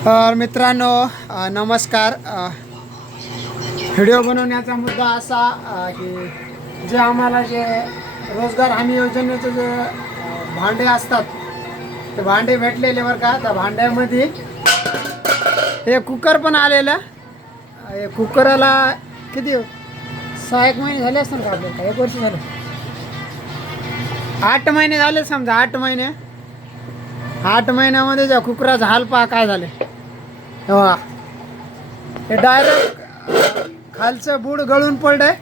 मित्रांनो नमस्कार. व्हिडिओ बनवण्याचा मुद्दा असा की जे आम्हाला जे रोजगार हमी योजनेचे जे भांडे असतात ते भांडे भेटलेले बरं का. त्या भांड्यामध्ये हे कुकर पण आलेलं. हे कुकराला किती 6-1 महिने झाले असतील का आपल्याला? 1 वर्ष झालं, 8 महिने झाले समजा. 8 महिने, 8 महिन्यामध्ये ज्या कुकराचा हाल पहा काय झाले. तेव्हा हे डायरेक्ट खालचं बूड गळून पडलंय.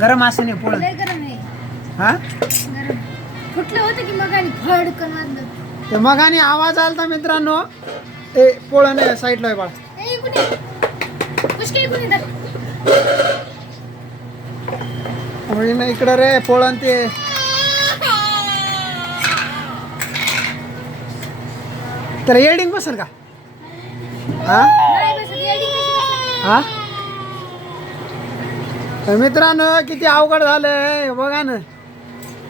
गरम असं नाही पोळं. हा कुठलं होतं की मग आणि फडकन वाजलं. ते मगाने आवाज आला तर मित्रांनो. ते पोळं नाही साईडला आहे बाळा. म्हणजे नाही इकडं रे पोळं ते. तर एडिंग बसेल का? हा हा. तर मित्रांनो किती अवघड झालंय बघा ना.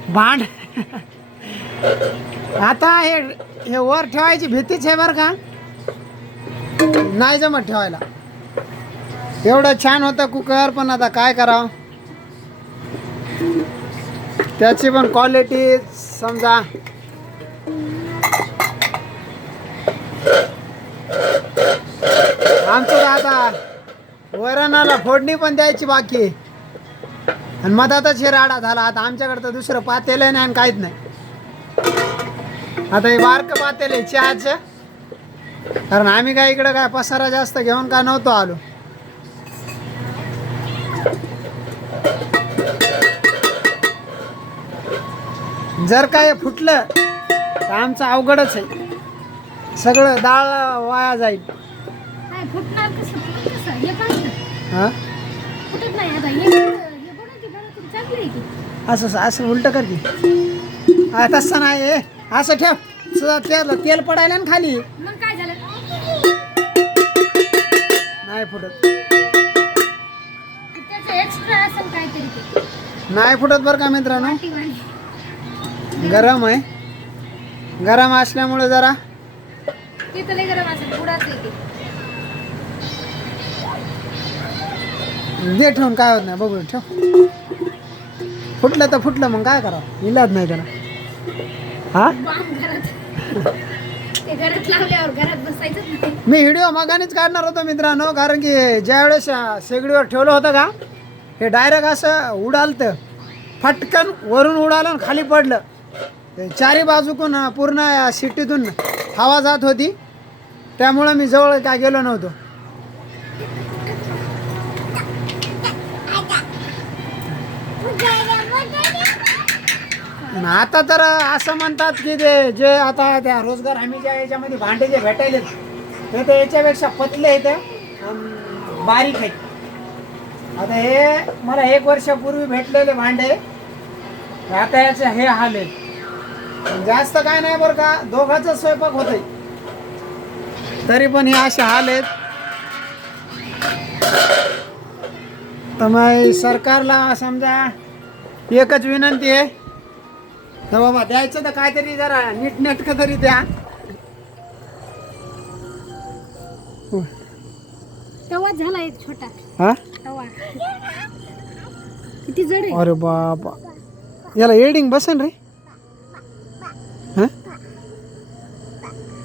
भांड आता हे वर ठेवायची भीतीच आहे बरं का. नाही जमत ठेवायला. एवढं छान होतं कुकर, पण आता काय करावं. त्याची पण क्वालिटी समजा आमचं आता वरणाला फोडणी पण द्यायची बाकी. आणि मधातच हे राडा झाला. आता आमच्याकडे तर दुसरं पातेलं नाही आणि काहीच नाही. आता हे बारकं पातेलं आहे चहाचं. कारण आम्ही काय इकडं काय पसारा जास्त घेऊन काय नव्हतो आलो. जर काय फुटलं तर आमचं अवघडच आहे. सगळं डाळ वाया जाईल. हा असं असं उलट कर की. तसं नाही, असं ठेव. तेल पडायला ना खाली. मग काय झालं? नाही फुटत. त्याचं एक्स्ट्रा असेल काहीतरी ते. नाही फुटत बरं का मित्रांनो. गरम आहे. गरम असल्यामुळे जरा ते तर लय गरम असेल. बुडाचं आहे ते. दे ठेवून काय होत नाही. बघू ठेव. फुटलं तर फुटलं, मग काय करावं. इलाज नाही त्याला. हा ते घरात लावल्यावर घरात बसायचंच नाही. मी व्हिडिओ मगानेच काढणार होतो मित्रांनो. कारण की ज्यावेळेस शेगडीवर ठेवलं होतं का, हे डायरेक्ट असं उडालतं. फटकन वरून उडालं आणि खाली पडलं. चारी बाजूकून पूर्ण या सिटीतून हवा जात होती. त्यामुळं मी जवळ काय गेलो नव्हतो. आता तर असं म्हणतात की ते जे आता त्या रोजगार हमीच्या याच्यामध्ये भांडे जे भेटायले ते तर याच्यापेक्षा पतले आहेत, बारीक आहेत. आता हे मला 1 वर्षापूर्वी भेटलेले भांडे, आता याचे हे हाल आहेत. जास्त काय नाही बरं का, दोघांचा स्वयंपाक होतंय तरी पण हे असे हाल आहेत. तर मग सरकारला समजा एकच विनंती आहे, तर बाबा द्यायचं तर काहीतरी जरा नीटनेटकं तरी द्या. तवा झाला एक छोटा. हा तवा किती जड आहे. अरे बाबा, याला एडिंग बसेल रे. हा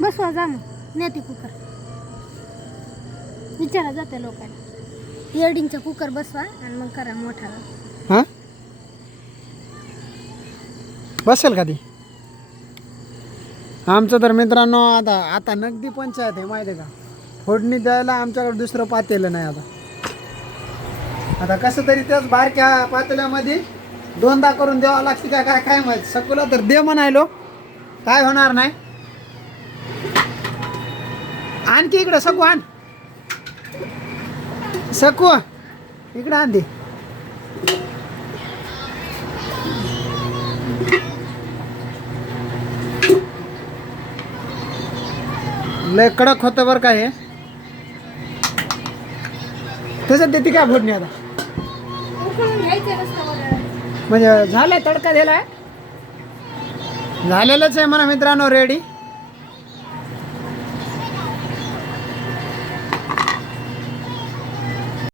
बसवा जा मग. नेते कुकर विचारा जाते लोकांना. इयरडिंगचा कुकर बसवा आणि मग करा मोठा. हा बसेल का ती. आमचं तर मित्रांनो आता नगदी पंचायत आहे माहिती आहे का. फोडणी द्यायला आमच्याकडे दुसरं पातेलं नाही. आता कसं तरी त्याच बारक्या पातेल्यामध्ये 2दा करून द्यावं लागते का काय काय माहिती. सकूला तर दे म्हणायलो, काय होणार नाही. आणखी इकडं सकू आण. सकू इकडं आण दे. लय कडक होतं बरं का हे. तसं देते काय फोडणी आता. म्हणजे झालंय, तडका दिलाय. झालेलंच आहे म्हणा मित्रांनो रेडी.